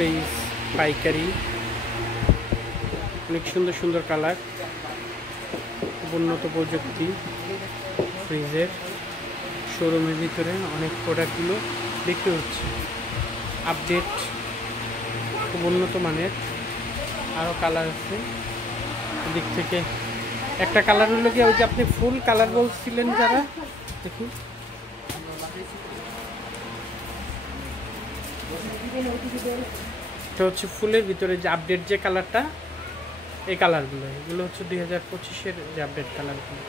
Fridge পাইকারি, অনেক সুন্দর সুন্দর কালার, উন্নত প্রযুক্তি ফ্রিজের শোরুমের ভিতরে অনেক প্রোডাক্টগুলো বিক্রি হচ্ছে। আপডেট, খুব উন্নত মানের। আরও কালার আছে এদিক থেকে। একটা কালার হলো কি, ওই যে আপনি ফুল কালার বলছিলেন যারা, দেখুন এটা হচ্ছে ফুলের ভিতরে যে আপডেট যে কালারটা, এই কালারগুলো, এগুলো হচ্ছে 2025-এর যে আপডেট কালারগুলো।